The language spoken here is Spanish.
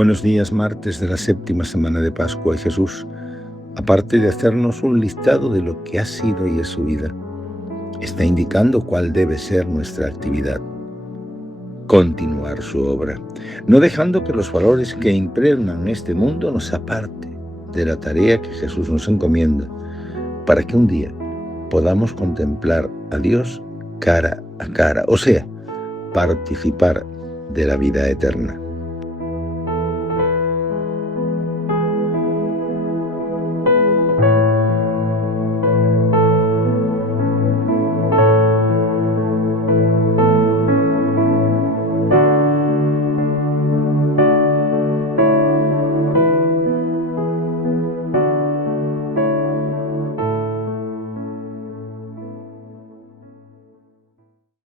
Buenos días, martes de la séptima semana de Pascua. Y Jesús, aparte de hacernos un listado de lo que ha sido y es su vida, está indicando cuál debe ser nuestra actividad: continuar su obra, no dejando que los valores que impregnan este mundo nos aparte de la tarea que Jesús nos encomienda, para que un día podamos contemplar a Dios cara a cara, o sea, participar de la vida eterna.